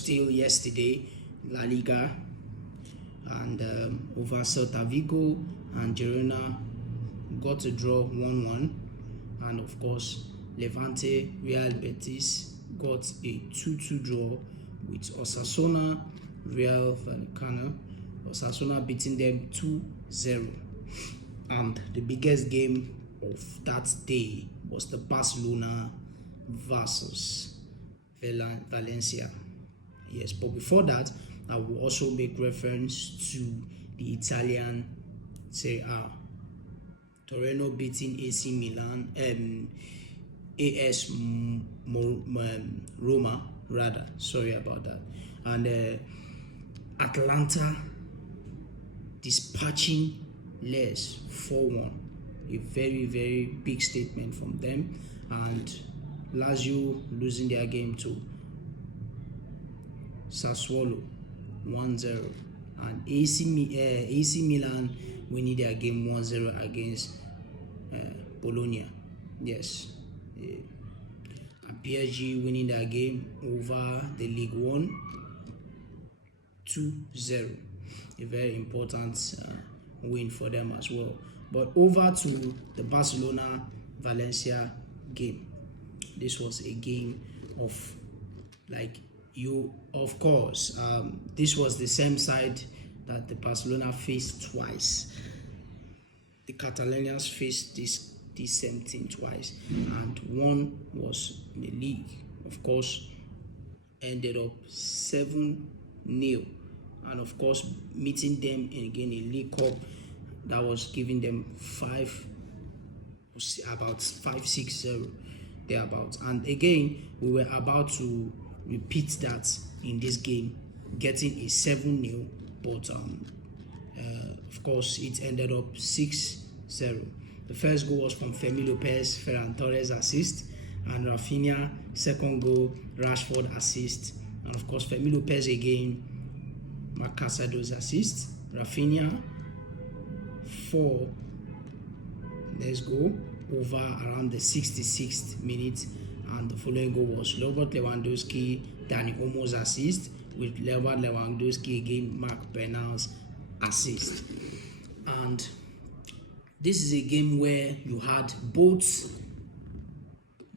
Still yesterday, La Liga and over Celta Vigo and Girona got a draw 1-1, and of course Levante Real Betis got a 2-2 draw with Osasuna Real Vallecano. Osasuna beating them 2-0, and the biggest game of that day was the Barcelona versus Valencia. Yes, but before that, I will also make reference to the Italian Serie A. Torino beating AC Milan, AS Roma rather. Sorry about that. And Atalanta dispatching Les 4-1. A very, very big statement from them. And Lazio losing their game to Sassuolo 1-0, and AC Milan winning their game 1-0 against Bologna. Yes, and PSG winning their game over the League One 2-0. A very important win for them as well. But over to the Barcelona Valencia game. This was a game of of course, this was the same side that the Barcelona faced twice. The Catalonians faced this same thing twice, and one was in the league, of course, ended up 7-0, and of course meeting them again in League Cup, that was giving them 5-6-0 thereabouts. And again, we were about to repeat that in this game, getting a 7-0, but of course it ended up 6-0. The first goal was from Fermín López, Ferran Torres assist, and Rafinha second goal, Rashford assist, and of course Fermín López again, Marc Casado's assist, Rafinha 4. Let's go over around the 66th minute, and the following goal was Robert Lewandowski, Dani Olmo's assist, with Robert Lewandowski again, Marc Bernal's assist. And this is a game where you had both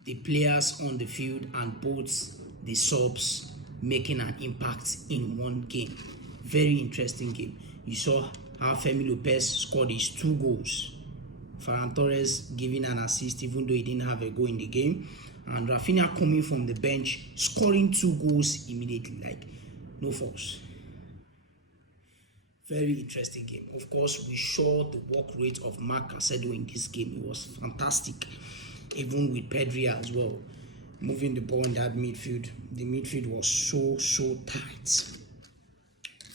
the players on the field and both the subs making an impact in one game. Very interesting game. You saw how Fermín López scored his 2 goals. Ferran Torres giving an assist even though he didn't have a goal in the game, and Rafinha coming from the bench scoring 2 goals immediately, no force. Very interesting game. Of course, we saw the work rate of Marc Casado in this game. It was fantastic, even with Pedri as well, moving the ball in that midfield. The midfield was so tight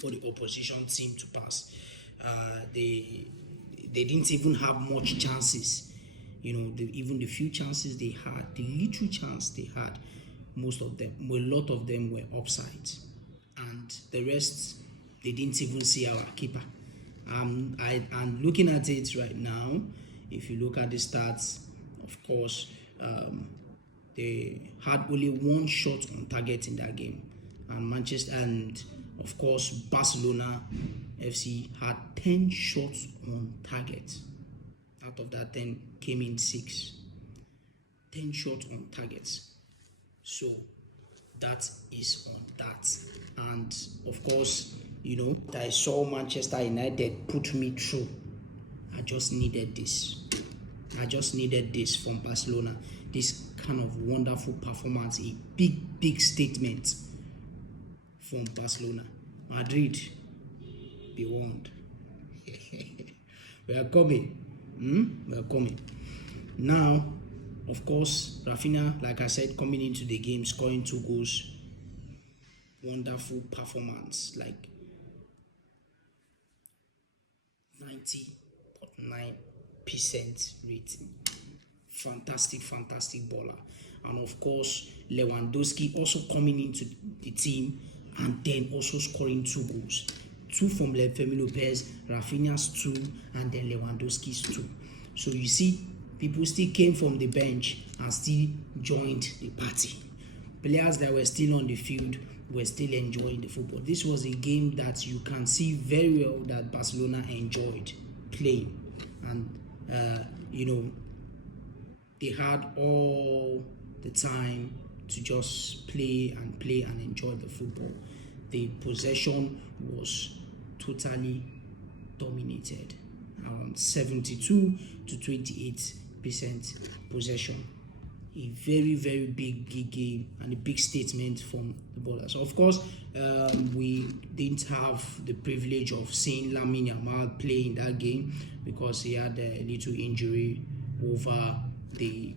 for the opposition team to pass. They didn't even have much chances. Even the few chances they had, the little chance they had, a lot of them were offsides, and the rest they didn't even see our keeper. I'm looking at it right now. If you look at the stats, of course, they had only 1 shot on target in that game, and of course Barcelona FC had 10 shots on target. Out of that 10 came in 6. 10 shots on targets. So that is on that. And of course, I saw Manchester United put me through. I just needed this from Barcelona. This kind of wonderful performance, a big statement from Barcelona. Madrid, be warned. We are coming. We are coming. Now, of course, Rafinha, like I said, coming into the game, scoring 2 goals. Wonderful performance, 90.9% rating. Fantastic baller. And of course, Lewandowski also coming into the team and then also scoring 2 goals. 2 from Fermín López, Rafinha's 2, and then Lewandowski's 2. So you see, people still came from the bench and still joined the party. Players that were still on the field were still enjoying the football. This was a game that you can see very well that Barcelona enjoyed playing, and they had all the time to just play and enjoy the football. The possession was totally dominated, around 72 to 28% possession. A very, very big game and a big statement from the ballers. Of course, we didn't have the privilege of seeing Lamine Yamal play in that game because he had a little injury over the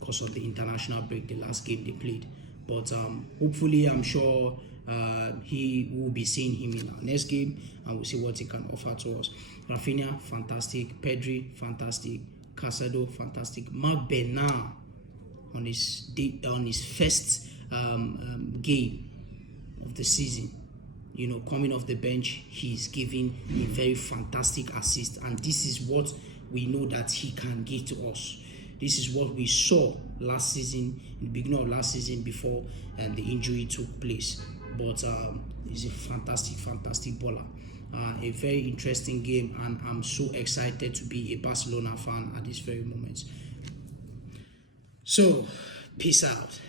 course of the international break, the last game they played. But hopefully, I'm sure he will be seeing him in our next game, and we'll see what he can offer to us. Rafinha, fantastic. Pedri, fantastic. Casado, fantastic. Marc Bernal on his first game of the season, coming off the bench, he's giving a very fantastic assist, and this is what we know that he can give to us. This is what we saw last season, in the beginning of last season, before the injury took place. But he's a fantastic baller. A very interesting game, and I'm so excited to be a Barcelona fan at this very moment. So, peace out.